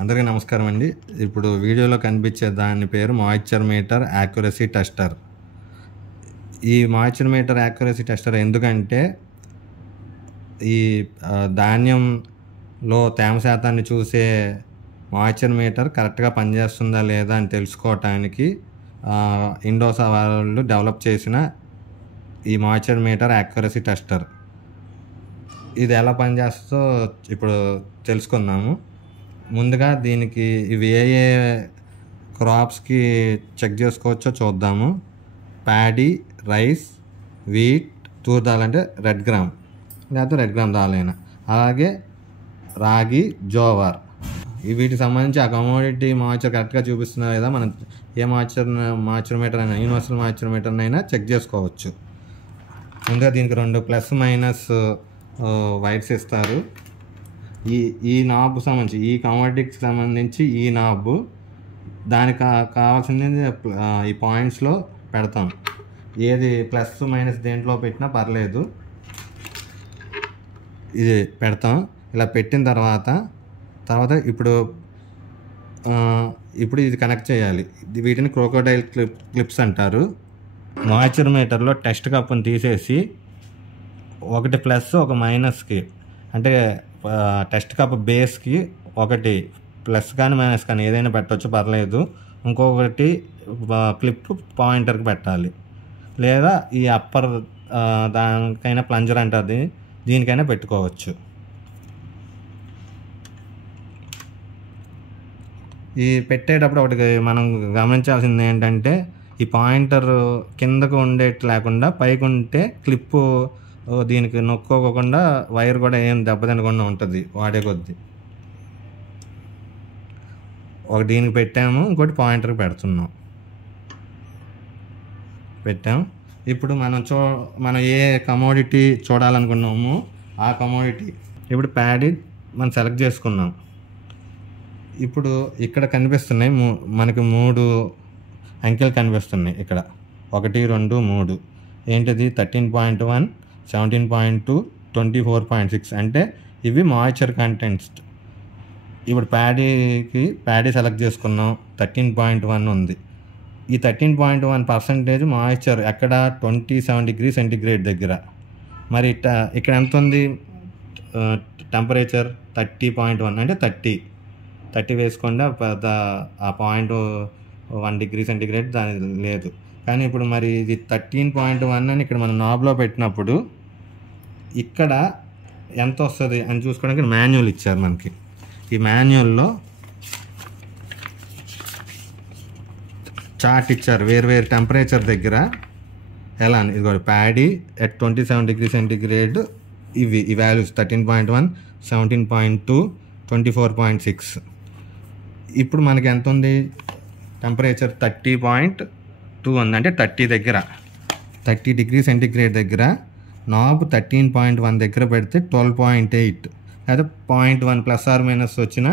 అందరికీ నమస్కారం అండి. ఇప్పుడు వీడియోలో కనిపించే దాని పేరు మాయిశ్చర్ మీటర్ యాక్యురసీ టెస్టర్. ఈ మాయిశ్చర్ మీటర్ యాక్యురసీ టెస్టర్ ఎందుకంటే ఈ ధాన్యంలో తేమ శాతాన్ని చూసే మాయిశ్చర్ మీటర్ కరెక్ట్గా పనిచేస్తుందా లేదా అని తెలుసుకోవటానికి ఇండోసా వాళ్ళు డెవలప్ చేసిన ఈ మాయిశ్చర్ మీటర్ యాక్యురసీ టెస్టర్. ఇది ఎలా పనిచేస్తుందో ఇప్పుడు తెలుసుకుందాము. ముందుగా దీనికి ఇవి ఏ క్రాప్స్కి చెక్ చేసుకోవచ్చో చూద్దాము. Paddy, rice, wheat, Toor dal అంటే రెడ్ గ్రామ్ లేకపోతే రెడ్ గ్రామ్ దాలైనా, అలాగే రాగి, జోవార్. వీటికి సంబంధించి ఆ కమోడిటీ మాయిశ్చర్ కరెక్ట్గా చూపిస్తున్నా లేదా మనం ఏ మాయిశ్చర్ మీటర్ అయినా, యూనివర్సల్ మాయిశ్చర్ మీటర్ అయినా చెక్ చేసుకోవచ్చు. ముందుగా దీనికి 2 ప్లస్ మైనస్ వైర్స్ ఇస్తారు. ఈ నాబ్ సంబంధించి ఈ కమోడిటీకి సంబంధించి ఈ నాబ్ దానికి కావాల్సింది ఈ పాయింట్స్లో పెడతాం. ఏది ప్లస్ మైనస్ దేంట్లో పెట్టినా పర్లేదు, ఇది పెడతాం. ఇలా పెట్టిన తర్వాత ఇప్పుడు ఇది కనెక్ట్ చేయాలి. వీటిని క్రోకోడైల్ క్లిప్స్ అంటారు. మాయిశ్చర్ మీటర్లో టెస్ట్ కప్పుని తీసేసి ఒకటి ప్లస్ ఒక మైనస్కి, అంటే టెస్ట్ కప్ బేస్కి ఒకటి ప్లస్ కానీ మైనస్ కానీ ఏదైనా పెట్టవచ్చు, పర్లేదు. ఇంకొకటి క్లిప్ పాయింటర్కి పెట్టాలి, లేదా ఈ అప్పర్ దానికైనా ప్లంజర్ అంటుంది, దీనికైనా పెట్టుకోవచ్చు. ఈ పెట్టేటప్పుడు ఒకటి మనం గమనించాల్సింది ఏంటంటే ఈ పాయింటర్ కిందకు ఉండేట్టు లేకుండా పైకి ఉంటే క్లిప్పు దీనికి నొక్కోకుండా వైర్ కూడా ఏం దెబ్బతినకుండా ఉంటుంది వాడే కొద్దీ. ఒకటి దీనికి పెట్టాము, ఇంకోటి పాయింటర్కి పెడుతున్నాం. పెట్టాము. ఇప్పుడు మనం ఏ కమోడిటీ చూడాలనుకున్నామో ఆ కమోడిటీ ఇప్పుడు ప్యాడీ మనం సెలెక్ట్ చేసుకున్నాం. ఇప్పుడు ఇక్కడ కనిపిస్తున్నాయి మనకి 3 అంకెలు కనిపిస్తున్నాయి. ఇక్కడ 1, 2, 3 ఏంటిది 13.1, 17.2, 24.6 అంటే ఇవి మాయిశ్చర్ కంటెంట్స్. ఇప్పుడు ప్యాడీ సెలెక్ట్ చేసుకున్నాం, 13.1 ఉంది. ఈ 13.1% మాయిశ్చర్ ఎక్కడ 27 డిగ్రీ సెంటిగ్రేడ్ దగ్గర. మరి ఇక్కడ ఎంత ఉంది టెంపరేచర్? 30.1 అంటే 30 వేసుకోండి. పెద్ద ఆ 0.1 డిగ్రీ సెంటిగ్రేడ్ దాని లేదు. కానీ ఇప్పుడు మరి ఇది 13.1 అని ఇక్కడ మనం నాబ్లో పెట్టినప్పుడు ఇక్కడ ఎంత వస్తుంది అని చూసుకోవడానికి మాన్యువల్ ఇచ్చారు మనకి. ఈ మాన్యువల్లో చార్ట్ ఇచ్చారు వేరు టెంపరేచర్ దగ్గర ఎలా అని. ఇది ప్యాడీ ఎట్ 27 డిగ్రీ సెంటిగ్రేడ్ ఈ వాల్యూస్ 13.1, 17.2, 24.6. ఇప్పుడు మనకి ఎంత ఉంది టెంపరేచర్? 30.2 ఉంది. అంటే 30 డిగ్రీ సెంటిగ్రేడ్ దగ్గర నాబ్ 13.1 దగ్గర పెడితే 12.8 లేదా 0.1 ప్లస్ ఆర్ మైనస్ వచ్చినా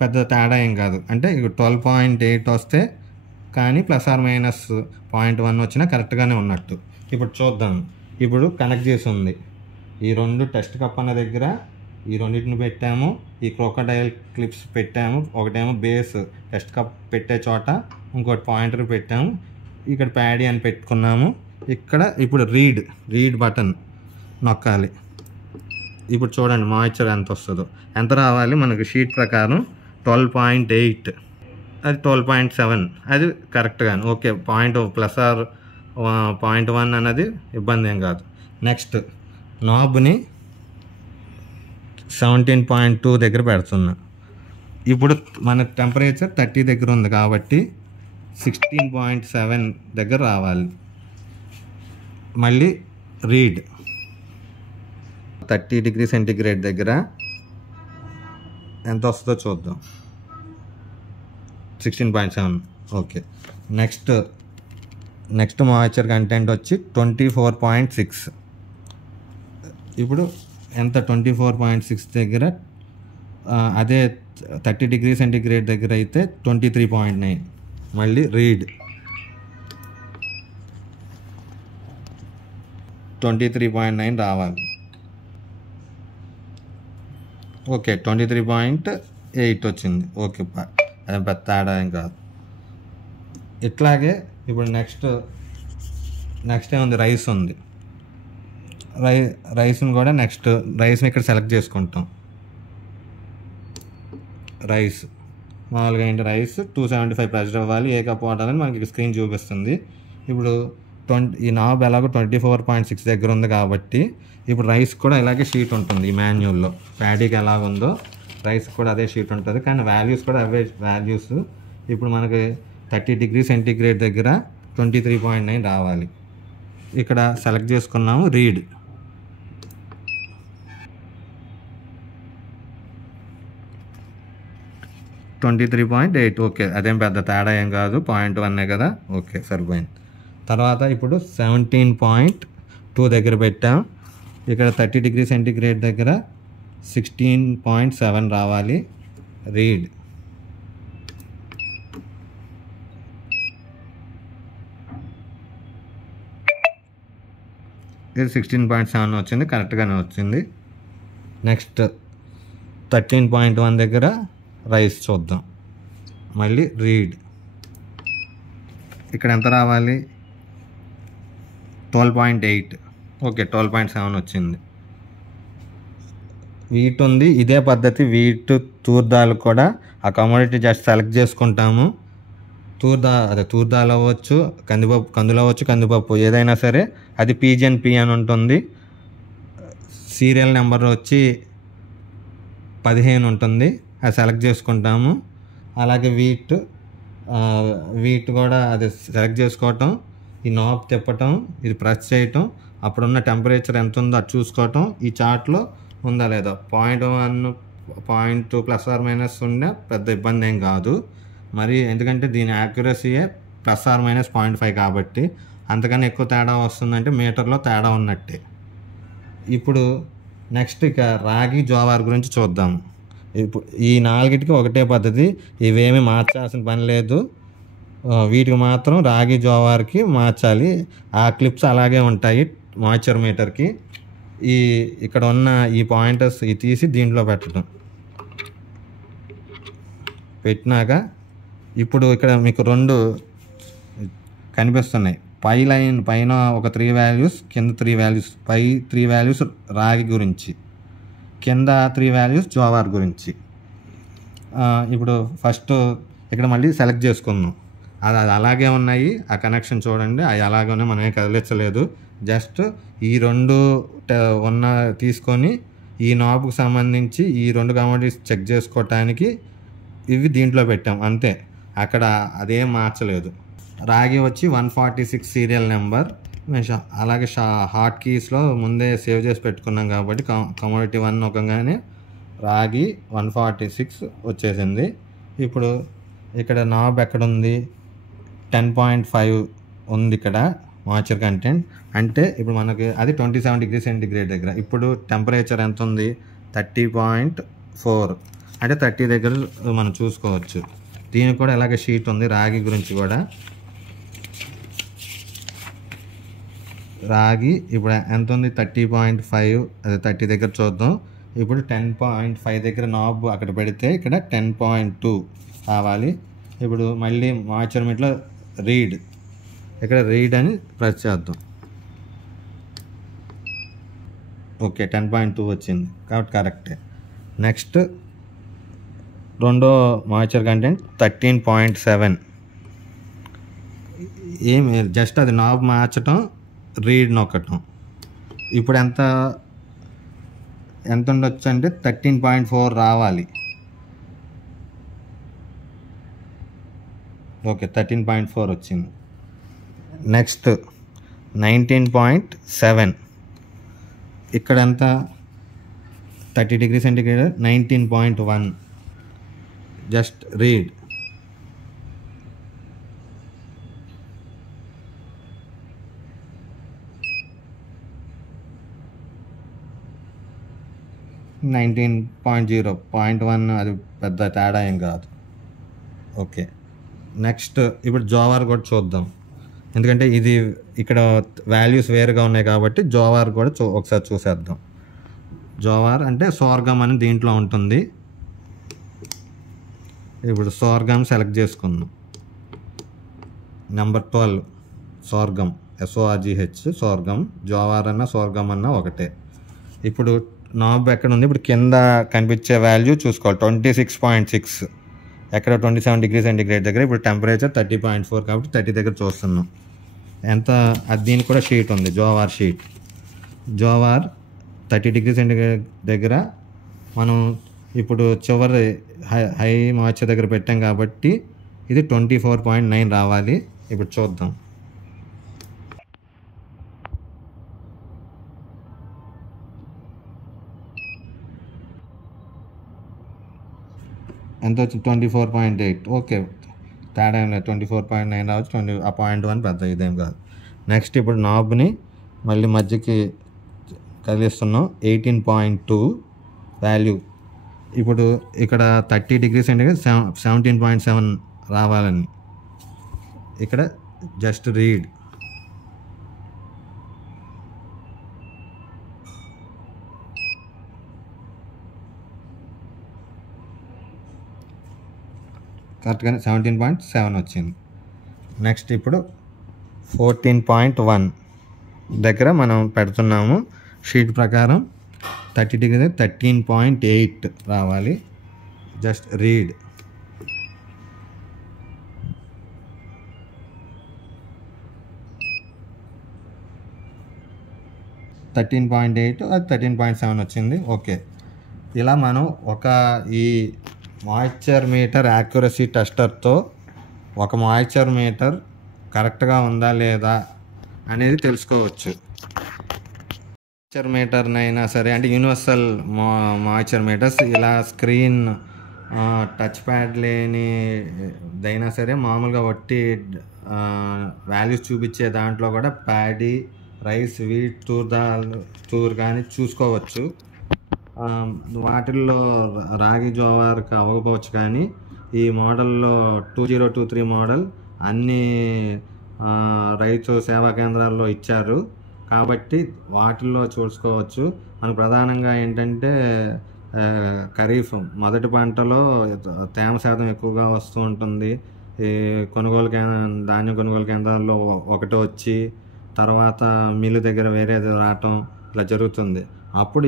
పెద్ద తేడా ఏం కాదు. అంటే ఇక 12.8 వస్తే కానీ ప్లస్ ఆర్ మైనస్ 0.1 వచ్చినా కరెక్ట్గానే ఉన్నట్టు. ఇప్పుడు చూద్దాం. ఇప్పుడు కనెక్ట్ చేసి ఉంది. ఈ 2 టెస్ట్ కప్ అన్న దగ్గర ఈ రెండింటిని పెట్టాము, ఈ క్రోకోడైల్ క్లిప్స్ పెట్టాము. ఒకటేమో బేస్ టెస్ట్ కప్ పెట్టే చోట, ఇంకోటి పాయింటర్ పెట్టాము. ఇక్కడ ప్యాడీ అని పెట్టుకున్నాము. ఇక్కడ ఇప్పుడు రీడ్ బటన్ నొక్కాలి. ఇప్పుడు చూడండి మాయిశ్చర్ ఎంత వస్తుందో. ఎంత రావాలి మనకి షీట్ ప్రకారం 12.8, అది 12.7, అది కరెక్ట్గానే ఓకే. ప్లస్ ఆర్ 0.1 అన్నది ఇబ్బంది ఏం కాదు. నెక్స్ట్ నాబ్ని 17.2 దగ్గర పెడుతున్నా. ఇప్పుడు మన టెంపరేచర్ 30 దగ్గర ఉంది కాబట్టి 16.7 దగ్గర రావాలి. మళ్ళీ రీడ్ 30 డిగ్రీ సెంటిగ్రేడ్ దగ్గర ఎంత వస్తుందో చూద్దాం. 16.7 ఓకే. నెక్స్ట్ మాయిశ్చర్ కంటెంట్ వచ్చి 24.6. ఇప్పుడు ఎంత 24.6 దగ్గర, అదే 30 డిగ్రీ సెంటిగ్రేడ్ దగ్గర అయితే 23.9. మళ్ళీ రీడ్ 23.9 రావాలి. ఓకే 23.8 8 వచ్చింది. ఓకే, అదేం పెద్ద తేడా ఏం కాదు. ఇట్లాగే ఇప్పుడు నెక్స్ట్ ఏముంది, రైస్ ఉంది. రైస్ని కూడా రైస్ని ఇక్కడ సెలెక్ట్ చేసుకుంటాం. రైస్ మామూలుగా ఏంటి, రైస్ 275 ప్రెషర్ అవ్వాలి, ఏ కప్ వాటర్ అని మనకి స్క్రీన్ చూపిస్తుంది. ఇప్పుడు ఈ నాబ్ ఎలాగో 24.6 దగ్గర ఉంది కాబట్టి ఇప్పుడు రైస్ కూడా ఇలాగే షీట్ ఉంటుంది. ఈ మాన్యువల్లో ప్యాడీకి ఎలాగుందో రైస్ కూడా అదే షీట్ ఉంటుంది, కానీ వాల్యూస్ కూడా అవే వాల్యూస్. ఇప్పుడు మనకి 30 డిగ్రీ సెంటీగ్రేడ్ దగ్గర 23.9 రావాలి. ఇక్కడ సెలెక్ట్ చేసుకున్నాము రీడ్. $23.8. ఓకే, అదేం పెద్ద తేడా ఏం కాదు, 0.1 కదా. ఓకే, సరిపోయింది. తర్వాత ఇప్పుడు 17.2 దగ్గర పెట్టాం. ఇక్కడ 30 డిగ్రీ సెంటీగ్రేడ్ దగ్గర 16.7 రావాలి. రీడ్. ఇది 16.7 వచ్చింది, కరెక్ట్గానే వచ్చింది. నెక్స్ట్ 13.1 దగ్గర రైస్ చూద్దాం. మళ్ళీ రీడ్. ఇక్కడ ఎంత రావాలి, 12.8. ఓకే, 12.7 వచ్చింది. వీట్ ఉంది, ఇదే పద్ధతి. వీట్ తూర్ దాల్ కూడా ఆ కమోడిటీ జస్ట్ సెలెక్ట్ చేసుకుంటాము. తూర్ దాల్ అవ్వచ్చు, కందులు అవ్వచ్చు, కందిపప్పు ఏదైనా సరే. అది PGNP అని ఉంటుంది. సీరియల్ నెంబర్ వచ్చి 15 ఉంటుంది, అది సెలెక్ట్ చేసుకుంటాము. అలాగే వీట్ కూడా అది సెలెక్ట్ చేసుకోవటం, ఈ నాబ్ తిప్పటం, ఇది ప్రెస్ చేయటం, అప్పుడున్న టెంపరేచర్ ఎంత ఉందో అది చూసుకోవటం. ఈ చార్ట్లో ఉందా లేదా, 0.1 0.2 ప్లస్ ఆర్ మైనస్ ఉండే పెద్ద ఇబ్బంది ఏం కాదు మరి, ఎందుకంటే దీని యాక్యురసీయే ప్లస్ ఆర్ మైనస్ 0.5 కాబట్టి. అంతకన్నా ఎక్కువ తేడా వస్తుందంటే మీటర్లో తేడా ఉన్నట్టే. ఇప్పుడు నెక్స్ట్ ఇక రాగి జోవార్ గురించి చూద్దాము. ఇప్పుడు ఈ 4టికి ఒకటే పద్ధతి, ఇవేమీ మార్చాల్సిన పని లేదు. వీటికి మాత్రం రాగి జోవార్కి మార్చాలి. ఆ క్లిప్స్ అలాగే ఉంటాయి మాయిశ్చర్ మీటర్కి. ఇక్కడ ఉన్న ఈ పాయింటర్స్ తీసి దీంట్లో పెట్టినాక ఇప్పుడు ఇక్కడ మీకు 2 కనిపిస్తున్నాయి. పైన ఒక 3 వాల్యూస్, కింద 3 వాల్యూస్. పై 3 వాల్యూస్ రాగి గురించి, కింద 3 వాల్యూస్ జోవార్ గురించి. ఇప్పుడు ఫస్ట్ ఇక్కడ మళ్ళీ సెలెక్ట్ చేసుకుందాం. అది అలాగే ఉన్నాయి, ఆ కనెక్షన్ చూడండి, అవి అలాగే ఉన్నాయి, మనం ఏం కదిలించలేదు. జస్ట్ ఈ 2 తీసుకొని ఈ నాబ్కు సంబంధించి ఈ 2 కమోడిటీస్ చెక్ చేసుకోవటానికి ఇవి దీంట్లో పెట్టాం అంతే. అక్కడ అదేం మార్చలేదు. రాగి వచ్చి 146 సీరియల్ నెంబర్. అలాగే హాట్ కీస్లో ముందే సేవ్ చేసి పెట్టుకున్నాం కాబట్టి కమోడిటీ 1 నొక్కగానే రాగి 146 వచ్చేసింది. ఇప్పుడు ఇక్కడ నాబ్ ఎక్కడుంది, 10.5 ఉంది ఇక్కడ మాయిశ్చర్ కంటెంట్. అంటే ఇప్పుడు మనకి అది 27 డిగ్రీ సెంటీగ్రేడ్ దగ్గర. ఇప్పుడు టెంపరేచర్ ఎంత ఉంది, 30.4. అంటే 30 దగ్గర మనం చూసుకోవచ్చు. దీనికి కూడా ఇలాగే షీట్ ఉంది రాగి గురించి కూడా. రాగి ఇప్పుడు ఎంత ఉంది, 30.5. అది 30 దగ్గర చూద్దాం. ఇప్పుడు 10.5 దగ్గర నాబ్ అక్కడ పెడితే ఇక్కడ 10.2 కావాలి. ఇప్పుడు మళ్ళీ మాయిశ్చర్ మీటర్లో రీడ్, ఇక్కడ రీడ్ అని ప్రెస్ చేద్దాం. ఓకే, 10.2 వచ్చింది కాబట్టి కరెక్టే. నెక్స్ట్ రెండో మాయిశ్చర్ కంటెంట్ 13.7. ఏమి జస్ట్ అది నాబ్ మార్చటం, రీడ్ నొక్కటం. ఇప్పుడు ఎంత ఉండొచ్చు అంటే 13.4 రావాలి. ఓకే, 13.4 వచ్చింది. నెక్స్ట్ 19.7. ఇక్కడ ఎంత, 30 డిగ్రీ సెంటీగ్రేడ్, 19.1. Just read. .1 అది పెద్ద తేడా ఏం కాదు. ఓకే, నెక్స్ట్ ఇప్పుడు జోవార్ కూడా చూద్దాం. ఎందుకంటే ఇది ఇక్కడ వాల్యూస్ వేరుగా ఉన్నాయి కాబట్టి జోవార్ కూడా ఒకసారి చూసేద్దాం. జోవార్ అంటే సోర్గం అని దీంట్లో ఉంటుంది. ఇప్పుడు సోర్గమ్ సెలెక్ట్ చేసుకుందాం. Number 12 sorghum, SORGH sorghum. Jowar అన్న సోర్గమ్ అన్న ఒకటే. ఇప్పుడు నాబ్ ఎక్కడ ఉంది? ఇప్పుడు కింద కనిపించే వాల్యూ చూసుకోవాలి. 26.6 ఎక్కడ 27 డిగ్రీ సెంటిగ్రేడ్ దగ్గర. ఇప్పుడు టెంపరేచర్ 30.4 కాబట్టి 30 దగ్గర చూస్తున్నాం. ఎంత అది దీనికి కూడా షీట్ ఉంది, jowar sheet. Jowar 30 degree centigrade దగ్గర మనం ఇప్పుడు చివరి హై మాయిశ్చర్ దగ్గర పెట్టాం కాబట్టి ఇది 24.9 రావాలి. ఇప్పుడు చూద్దాం. ఎంత వచ్చింది? 24.8. ఓకే, తేడా ఏం లేదు. 24.9 రావచ్చు. 0.1 పెద్ద ఇదేం కాదు. నెక్స్ట్ ఇప్పుడు నాబ్ని మళ్ళీ మధ్యకి కదిలిస్తున్నాం. 18.2 వాల్యూ. ఇప్పుడు ఇక్కడ 30 డిగ్రీ సెంటిగ్రేడ్ 17.7 రావాలని ఇక్కడ జస్ట్ రీడ్. కరెక్ట్గానే 17.7 వచ్చింది. నెక్స్ట్ ఇప్పుడు 14.1 దగ్గర మనం పెడుతున్నాము. షీట్ ప్రకారం 30 డిగ్రీ 13.8 రావాలి. Just read. అది 13.7 వచ్చింది. ఓకే, ఇలా మనం ఈ మాయిశ్చర్ మీటర్ యాక్యురసీ టెస్టర్తో ఒక మాయిశ్చర్ మీటర్ కరెక్ట్గా ఉందా లేదా అనేది తెలుసుకోవచ్చు. మాయిశ్చర్ మీటర్నైనా సరే, అంటే యూనివర్సల్ మాయిశ్చర్ మీటర్స్ ఇలా స్క్రీన్ టచ్ ప్యాడ్ లేనిదైనా సరే, మామూలుగా వట్టి వాల్యూస్ చూపించే దాంట్లో కూడా ప్యాడీ, రైస్, వీట్, తూర్ కానీ చూసుకోవచ్చు. వాటిల్లో రాగి జోవార్కి అవ్వకపోవచ్చు, కానీ ఈ మోడల్లో 2023 మోడల్ అన్ని రైతు సేవా కేంద్రాల్లో ఇచ్చారు కాబట్టి వాటిల్లో చూసుకోవచ్చు. మనకు ప్రధానంగా ఏంటంటే ఖరీఫ్ మొదటి పంటలో తేమ శాతం ఎక్కువగా వస్తూ ఉంటుంది. ఈ ధాన్యం కొనుగోలు కేంద్రాల్లో ఒకటి వచ్చి తర్వాత మిల్లు దగ్గర వేరేది రావటం ఇలా జరుగుతుంది. అప్పుడు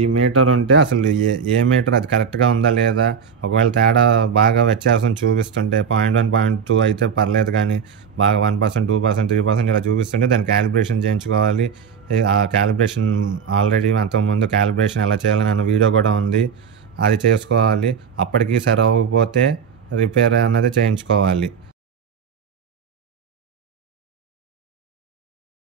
ఈ మీటర్ ఉంటే అసలు ఏ మీటర్ అది కరెక్ట్గా ఉందా లేదా, ఒకవేళ తేడా బాగా వ్యత్యాసం చూపిస్తుంటే 0.1, 0.2 అయితే పర్లేదు, కానీ బాగా 1%, 2%, 3% ఇలా చూపిస్తుంటే దాన్ని క్యాలిబ్రేషన్ చేయించుకోవాలి. ఆ క్యాలిబ్రేషన్ ఆల్రెడీ అంతకుముందు క్యాలిబ్రేషన్ ఎలా చేయాలని అన్న వీడియో కూడా ఉంది, అది చేసుకోవాలి. అప్పటికి సరి అవ్వకపోతే రిపేర్ అన్నది చేయించుకోవాలి.